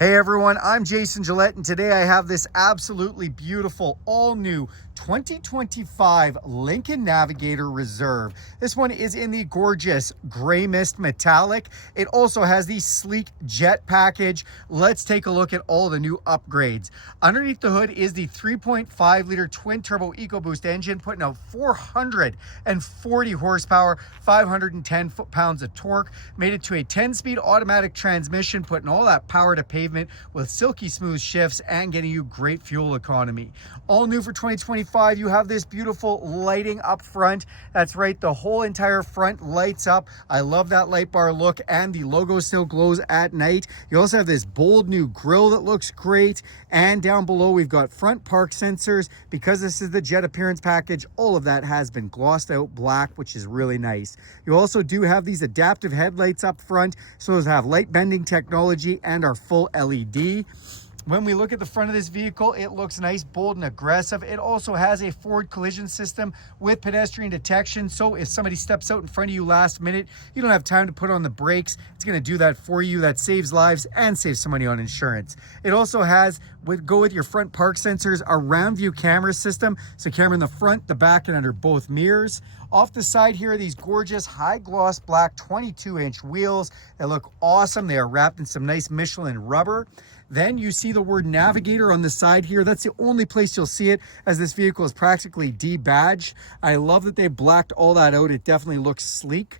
Hey everyone, I'm Jason Gillette, and today I have this absolutely beautiful, all new 2025 Lincoln Navigator Reserve. This one is in the gorgeous gray mist metallic. It also has the sleek jet package. Let's take a look at all the new upgrades. Underneath the hood is the 3.5 liter twin turbo EcoBoost engine, putting out 440 horsepower, 510 foot-pounds of torque. Made it to a 10-speed automatic transmission, putting all that power to pavement with silky smooth shifts and getting you great fuel economy. All new for 2025, you have this beautiful lighting up front. That's right, the whole entire front lights up. I love that light bar look, and the logo still glows at night. You also have this bold new grille that looks great, and down below we've got front park sensors. Because this is the jet appearance package, all of that has been glossed out black, which is really nice. You also do have these adaptive headlights up front, so those have light bending technology and are full LED. When we look at the front of this vehicle, it looks nice, bold, and aggressive. It also has a forward collision system with pedestrian detection. So if somebody steps out in front of you last minute, you don't have time to put on the brakes. It's going to do that for you. That saves lives and saves some money on insurance. It also has, go with your front park sensors, a round view camera system. So camera in the front, the back, and under both mirrors. Off the side here are these gorgeous high gloss black 22-inch wheels. They look awesome. They are wrapped in some nice Michelin rubber. Then you see the word Navigator on the side here. That's the only place you'll see it, as this vehicle is practically debadged. I love that they blacked all that out. It definitely looks sleek.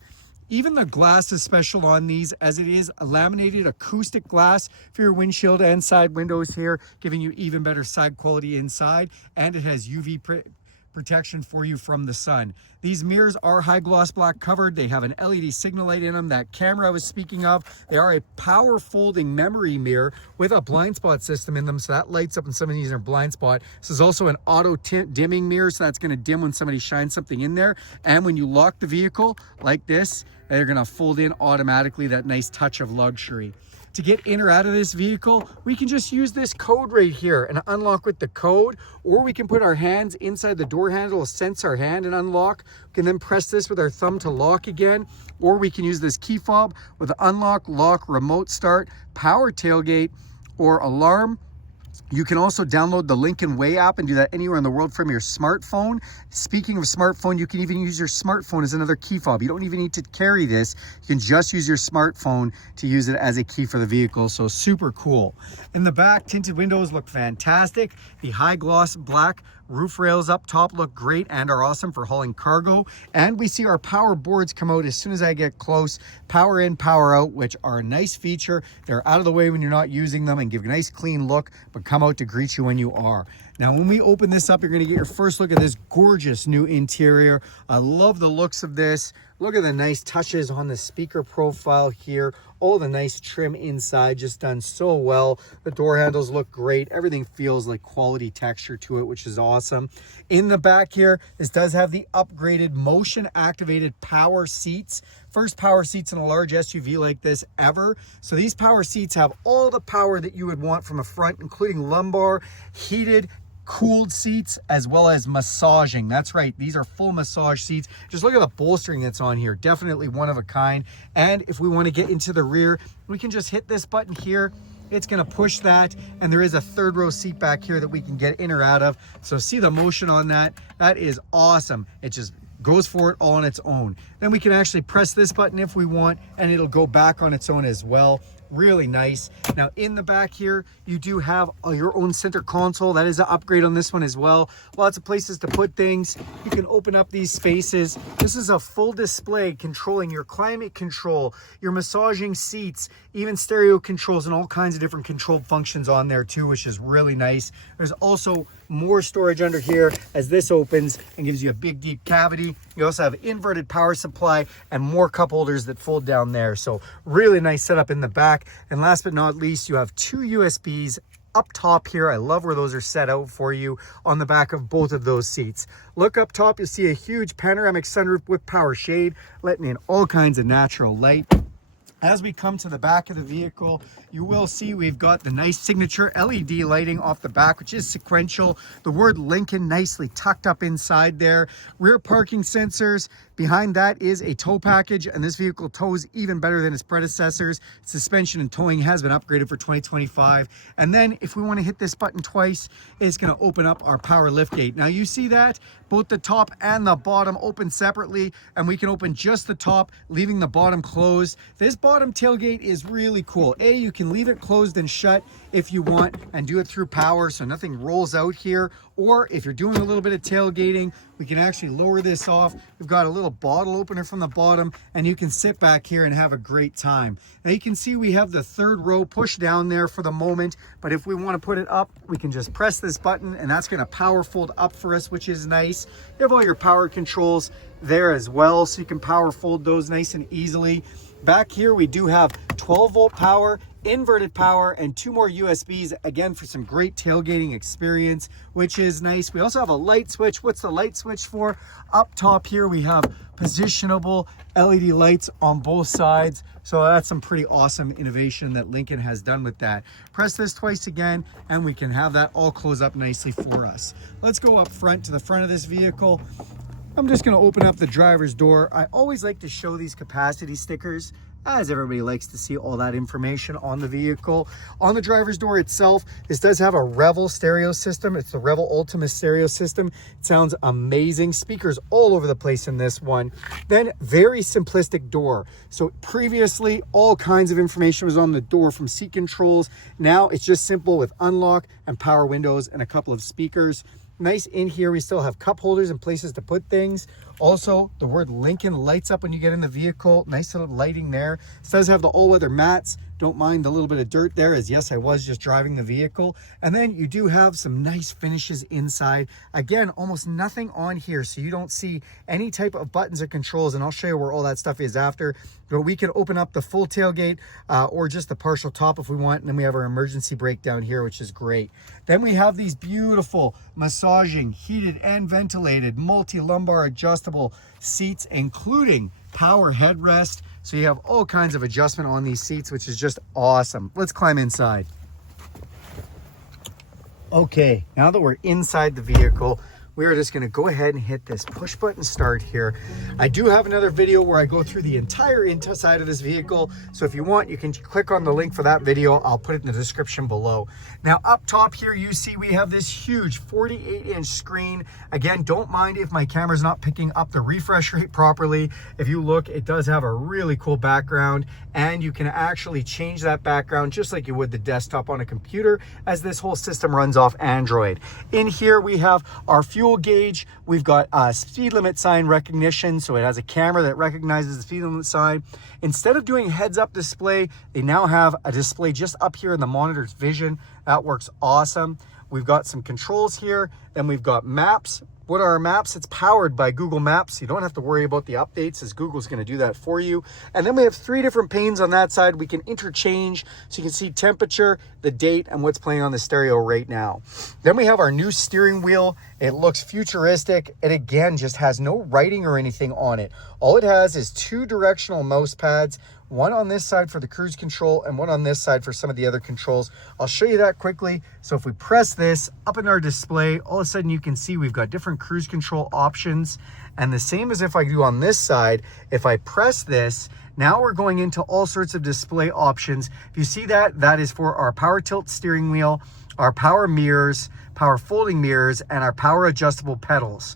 Even the glass is special on these, as it is a laminated acoustic glass for your windshield and side windows here, giving you even better side quality inside. And it has UV protection for you from the sun. These mirrors are high gloss black covered. They have an LED signal light in them. That camera I was speaking of, they are a power folding memory mirror with a blind spot system in them, so that lights up when somebody's in a blind spot. This is also an auto dimming mirror, so that's going to dim when somebody shines something in there. And when you lock the vehicle like this, they're going to fold in automatically, that nice touch of luxury. To get in or out of this vehicle, we can just use this code right here and unlock with the code, or we can put our hands inside the door handle, sense our hand and unlock. We can then press this with our thumb to lock again, or we can use this key fob with the unlock, lock, remote start, power tailgate, or alarm. You can also download the Lincoln Way app and do that anywhere in the world from your smartphone. Speaking of smartphone, you can even use your smartphone as another key fob. You don't even need to carry this. You can just use your smartphone to use it as a key for the vehicle, so super cool. In the back, tinted windows look fantastic. The high gloss black roof rails up top look great and are awesome for hauling cargo. And we see our power boards come out as soon as I get close. Power in, power out, which are a nice feature. They're out of the way when you're not using them and give a nice clean look, but come out to greet you when you are. Now, when we open this up, you're going to get your first look at this gorgeous new interior. I love the looks of this. Look at the nice touches on the speaker profile here. All the nice trim inside, just done so well. The door handles look great. Everything feels like quality texture to it, which is awesome. In the back here, this does have the upgraded motion activated power seats. First power seats in a large SUV like this ever. So these power seats have all the power that you would want from a front, including lumbar, heated, cooled seats, as well as massaging. That's right, these are full massage seats. Just look at the bolstering that's on here. Definitely one of a kind. And if we want to get into the rear, we can just hit this button here. It's going to push that, and there is a third row seat back here that we can get in or out of. So see the motion on that. That is awesome. It just goes for it all on its own. Then we can actually press this button if we want, and it'll go back on its own as well. Really nice. Now in the back here, you do have your own center console. That is an upgrade on this one as well. Lots of places to put things. You can open up these spaces. This is a full display controlling your climate control, your massaging seats, even stereo controls, and all kinds of different control functions on there too, which is really nice. There's also more storage under here as this opens and gives you a big deep cavity. You also have inverted power supply and more cup holders that fold down there. So really nice setup in the back. And last but not least, you have two USBs up top here. I love where those are set out for you on the back of both of those seats. Look up top, you'll see a huge panoramic sunroof with power shade, letting in all kinds of natural light. As we come to the back of the vehicle, you will see we've got the nice signature LED lighting off the back, which is sequential. The word Lincoln nicely tucked up inside there. Rear parking sensors. Behind that is a tow package, and this vehicle tows even better than its predecessors. Suspension and towing has been upgraded for 2025. And then if we want to hit this button twice, it's going to open up our power lift gate. Now you see that both the top and the bottom open separately, and we can open just the top, leaving the bottom closed. This bottom tailgate is really cool. You can leave it closed and shut if you want and do it through power so nothing rolls out here. Or if you're doing a little bit of tailgating, we can actually lower this off. We've got a little bottle opener from the bottom, and you can sit back here and have a great time. Now you can see we have the third row pushed down there for the moment, but if we want to put it up, we can just press this button and that's going to power fold up for us, which is nice. You have all your power controls there as well, so you can power fold those nice and easily. Back here we do have 12-volt power, inverted power, and 2 more USBs, again for some great tailgating experience, which is nice. We also have a light switch. What's the light switch for? Up top here we have positionable LED lights on both sides, so that's some pretty awesome innovation that Lincoln has done with that. Press this twice again and we can have that all close up nicely for us. Let's go up front to the front of this vehicle. I'm just going to open up the driver's door. I always like to show these capacity stickers, as everybody likes to see all that information on the vehicle. On the driver's door itself, this does have a Revel stereo system. It's the Revel Ultimate stereo system. It sounds amazing. Speakers all over the place in this one. Then very simplistic door. So previously, all kinds of information was on the door from seat controls. Now it's just simple with unlock and power windows and a couple of speakers. Nice in here, we still have cup holders and places to put things. Also, the word Lincoln lights up when you get in the vehicle. Nice little lighting there. It does have the all-weather mats. Don't mind the little bit of dirt there, as yes, I was just driving the vehicle. And then you do have some nice finishes inside. Again, almost nothing on here, so you don't see any type of buttons or controls, and I'll show you where all that stuff is after. But we can open up the full tailgate or just the partial top if we want. And then we have our emergency brake down here, which is great. Then we have these beautiful massaging, heated and ventilated, multi-lumbar adjustable seats, including power headrest. So you have all kinds of adjustment on these seats, which is just awesome. Let's climb inside. Okay, now that we're inside the vehicle, we are just going to go ahead and hit this push button start here. I do have another video where I go through the entire inside of this vehicle, so if you want, you can click on the link for that video. I'll put it in the description below. Now up top here, you see we have this huge 48-inch screen. Again, don't mind if my camera's not picking up the refresh rate properly. If you look, it does have a really cool background, and you can actually change that background just like you would the desktop on a computer, as this whole system runs off Android. In here we have our fuel gauge. We've got speed limit sign recognition, so it has a camera that recognizes the speed limit sign. Instead of doing heads-up display, they now have a display just up here in the monitor's vision. That works awesome. We've got some controls here, then we've got maps. What are our maps? It's powered by Google Maps. You don't have to worry about the updates, as Google's going to do that for you. And then we have 3 different panes on that side we can interchange, so you can see temperature, the date, and what's playing on the stereo right now. Then we have our new steering wheel. It looks futuristic. It again just has no writing or anything on it. All it has is 2 directional mouse pads, one on this side for the cruise control and one on this side for some of the other controls. I'll show you that quickly. So if we press this up in our display, all of a sudden you can see we've got different cruise control options. And the same as if I do on this side, if I press this, now we're going into all sorts of display options. If you see that, that is for our power tilt steering wheel, our power mirrors, power folding mirrors, and our power adjustable pedals.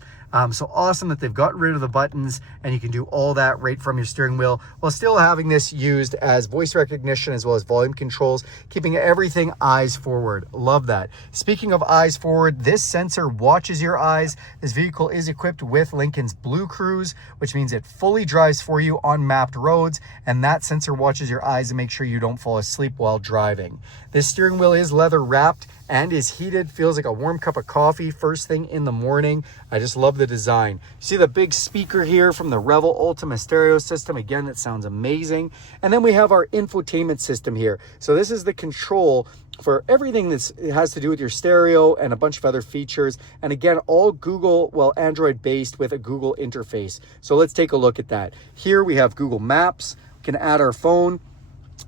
So awesome that they've gotten rid of the buttons and you can do all that right from your steering wheel, while still having this used as voice recognition as well as volume controls, keeping everything eyes forward. Love that. Speaking of eyes forward, this sensor watches your eyes. This vehicle is equipped with Lincoln's BlueCruise, which means it fully drives for you on mapped roads, and that sensor watches your eyes to make sure you don't fall asleep while driving. This steering wheel is leather wrapped and is heated. Feels like a warm cup of coffee first thing in the morning. I just love the design. See the big speaker here from the Revel Ultimate stereo system. Again, that sounds amazing. And then we have our infotainment system here. So this is the control for everything that has to do with your stereo and a bunch of other features. And again, all Google, well, Android based with a Google interface. So let's take a look at that. Here we have Google Maps. We can add our phone.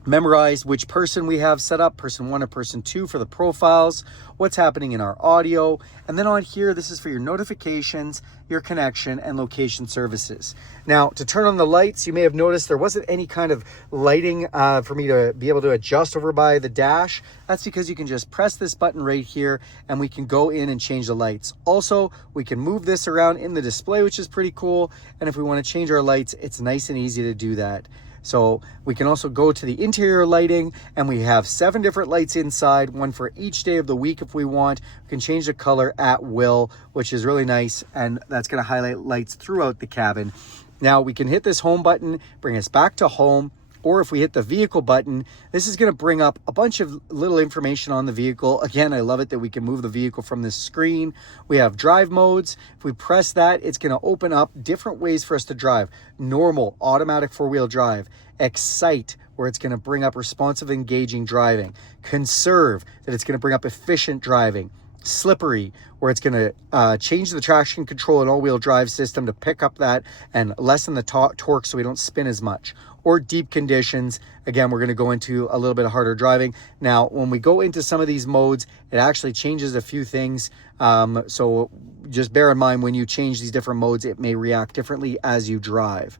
memorize which person we have set up, person 1 or person 2 for the profiles, what's happening in our audio. And then on here, this is for your notifications, your connection, and location services. Now, to turn on the lights, you may have noticed there wasn't any kind of lighting for me to be able to adjust over by the dash. That's because you can just press this button right here and we can go in and change the lights. Also, we can move this around in the display, which is pretty cool. And if we want to change our lights, it's nice and easy to do that. So we can also go to the interior lighting, and we have 7 different lights inside, one for each day of the week if we want. We can change the color at will, which is really nice, and that's going to highlight lights throughout the cabin. Now we can hit this home button, bring us back to home, or if we hit the vehicle button, this is going to bring up a bunch of little information on the vehicle. Again, I love it that we can move the vehicle from this screen. We have drive modes. If we press that, it's going to open up different ways for us to drive. Normal, automatic 4-wheel drive. Excite, where it's going to bring up responsive, engaging driving. Conserve, that it's going to bring up efficient driving. Slippery, where it's going to change the traction control and all-wheel drive system to pick up that and lessen the torque so we don't spin as much. Or deep conditions, again, we're going to go into a little bit harder driving. Now, when we go into some of these modes, it actually changes a few things. So just bear in mind when you change these different modes, it may react differently as you drive.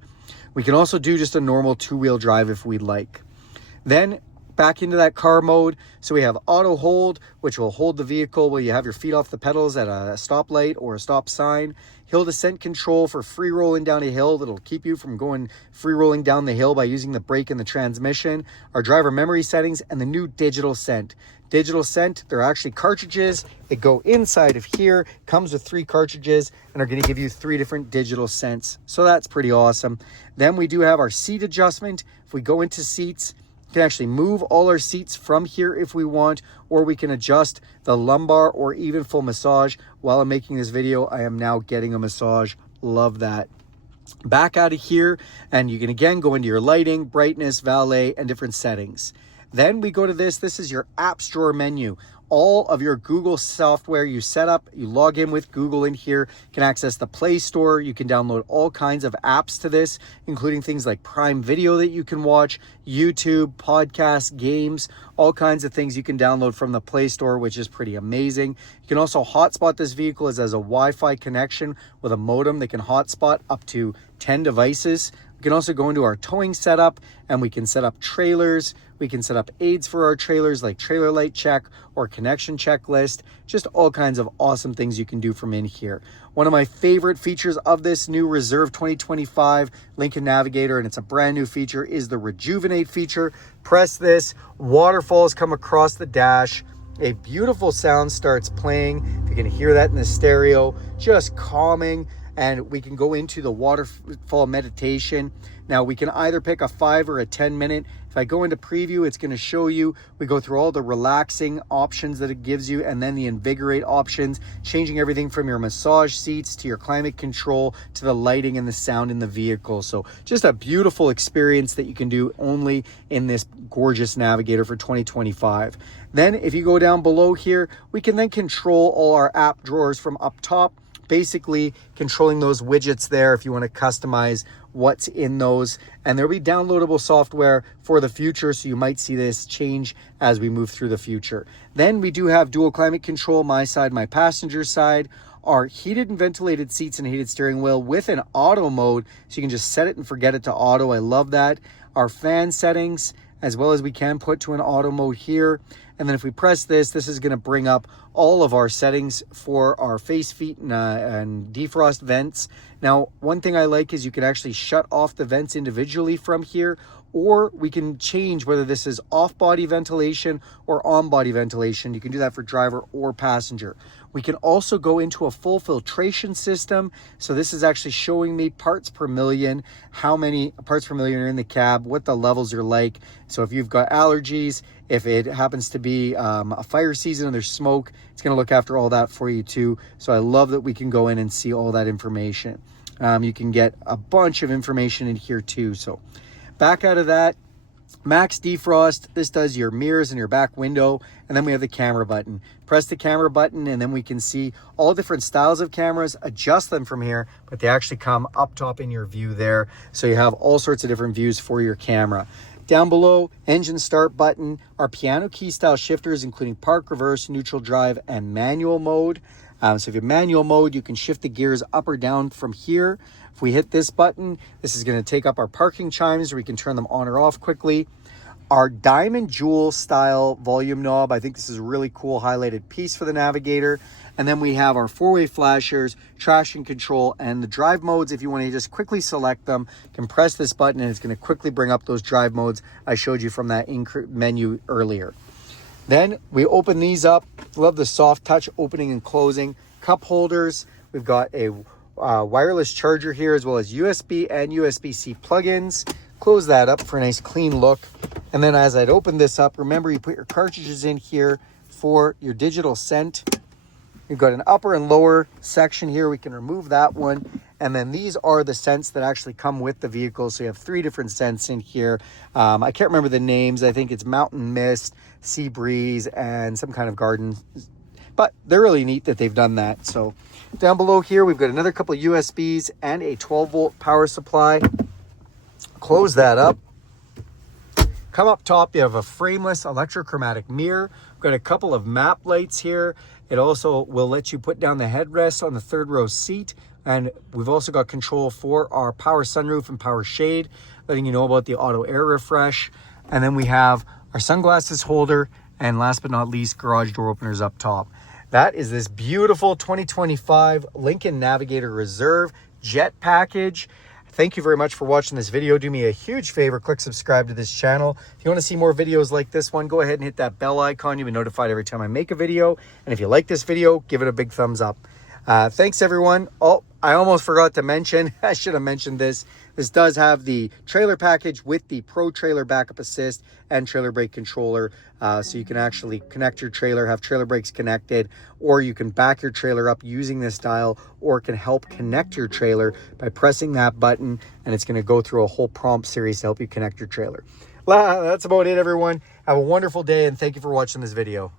We can also do just a normal 2-wheel drive if we'd like. Then back into that car mode. So we have auto hold, which will hold the vehicle while you have your feet off the pedals at a stoplight or a stop sign. Hill descent control for free rolling down a hill. That'll keep you from going free rolling down the hill by using the brake and the transmission. Our driver memory settings, and the new digital scent. Digital scent, they're actually cartridges that go inside of here. Comes with 3 cartridges and are going to give you 3 different digital scents. So that's pretty awesome. Then we do have our seat adjustment. If we go into seats, we can actually move all our seats from here if we want, or we can adjust the lumbar or even full massage. While I'm making this video, I am now getting a massage. Love that. Back out of here, and you can again go into your lighting, brightness, valet, and different settings. Then we go to this. This is your apps drawer menu. All of your Google software you set up, you log in with Google in here, you can access the Play Store. You can download all kinds of apps to this, including things like Prime Video that you can watch, YouTube, podcasts, games, all kinds of things you can download from the Play Store, which is pretty amazing. You can also hotspot this vehicle as a Wi-Fi connection with a modem that can hotspot up to 10 devices. We can also go into our towing setup, and we can set up trailers. We can set up aids for our trailers like trailer light check or connection checklist. Just all kinds of awesome things you can do from in here. One of my favorite features of this new Reserve 2025 Lincoln Navigator, and it's a brand new feature, is the Rejuvenate feature. Press this, waterfalls come across the dash. A beautiful sound starts playing. If you can hear that in the stereo, just calming. And we can go into the waterfall meditation. Now we can either pick a 5 or a 10 minute. If I go into preview, it's going to show you, we go through all the relaxing options that it gives you, and then the invigorate options, changing everything from your massage seats to your climate control to the lighting and the sound in the vehicle. So just a beautiful experience that you can do only in this gorgeous Navigator for 2025. Then if you go down below here, we can then control all our app drawers from up top. Basically controlling those widgets there if you want to customize what's in those, and there'll be downloadable software for the future, so you might see this change as we move through the future. Then we do have dual climate control, my side, my passenger side, our heated and ventilated seats and heated steering wheel with an auto mode, so you can just set it and forget it to auto. I love that. Our fan settings, as well as we can put to an auto mode here. And then if we press this, this is going to bring up all of our settings for our face, feet, and defrost vents. Now, one thing I like is you can actually shut off the vents individually from here, or we can change whether this is off-body ventilation or on-body ventilation. You can do that for driver or passenger. We can also go into a full filtration system. So this is actually showing me parts per million, how many parts per million are in the cab, what the levels are like. So if you've got allergies, if it happens to be a fire season and there's smoke, it's going to look after all that for you too. So I love that we can go in and see all that information. You can get a bunch of information in here too. So back out of that, max defrost. This does your mirrors and your back window. And then we have the camera button. Press the camera button and then we can see all different styles of cameras, adjust them from here, but they actually come up top in your view there. So you have all sorts of different views for your camera. Down below, engine start button, our piano key style shifters, including park, reverse, neutral drive, and manual mode. So if you have manual mode, you can shift the gears up or down from here. If we hit this button, this is going to take up our parking chimes. We can turn them on or off quickly. Our diamond jewel style volume knob. I think this is a really cool highlighted piece for the Navigator. And then we have our four-way flashers, traction control, and the drive modes. If you want to just quickly select them, you can press this button and it's going to quickly bring up those drive modes I showed you from that menu earlier. Then we open these up. Love the soft touch opening and closing. Cup holders. We've got a wireless charger here, as well as USB and USB-C plugins. Close that up for a nice clean look. And then as I'd open this up, remember you put your cartridges in here for your digital scent. You've got an upper and lower section here. We can remove that one. And then these are the scents that actually come with the vehicle. So you have 3 different scents in here. I can't remember the names. I think it's Mountain Mist, Sea Breeze, and some kind of garden. But they're really neat that they've done that. So down below here, we've got another couple of USBs and a 12-volt power supply. Close that up. Come up top, you have a frameless electrochromatic mirror. We've got a couple of map lights here. It also will let you put down the headrest on the 3rd row seat. And we've also got control for our power sunroof and power shade, letting you know about the auto air refresh. And then we have our sunglasses holder, and last but not least, garage door openers up top. That is this beautiful 2025 Lincoln Navigator Reserve Jet package. Thank you very much for watching this video. Do me a huge favor, click subscribe to this channel. If you want to see more videos like this one, go ahead and hit that bell icon. You'll be notified every time I make a video. And if you like this video, give it a big thumbs up. Thanks everyone. Oh, I almost forgot to mention, I should have mentioned this. This does have the trailer package with the Pro Trailer Backup Assist and trailer brake controller. So you can actually connect your trailer, have trailer brakes connected, or you can back your trailer up using this dial, or it can help connect your trailer by pressing that button, and it's going to go through a whole prompt series to help you connect your trailer. That's about it, everyone. Have a wonderful day, and thank you for watching this video.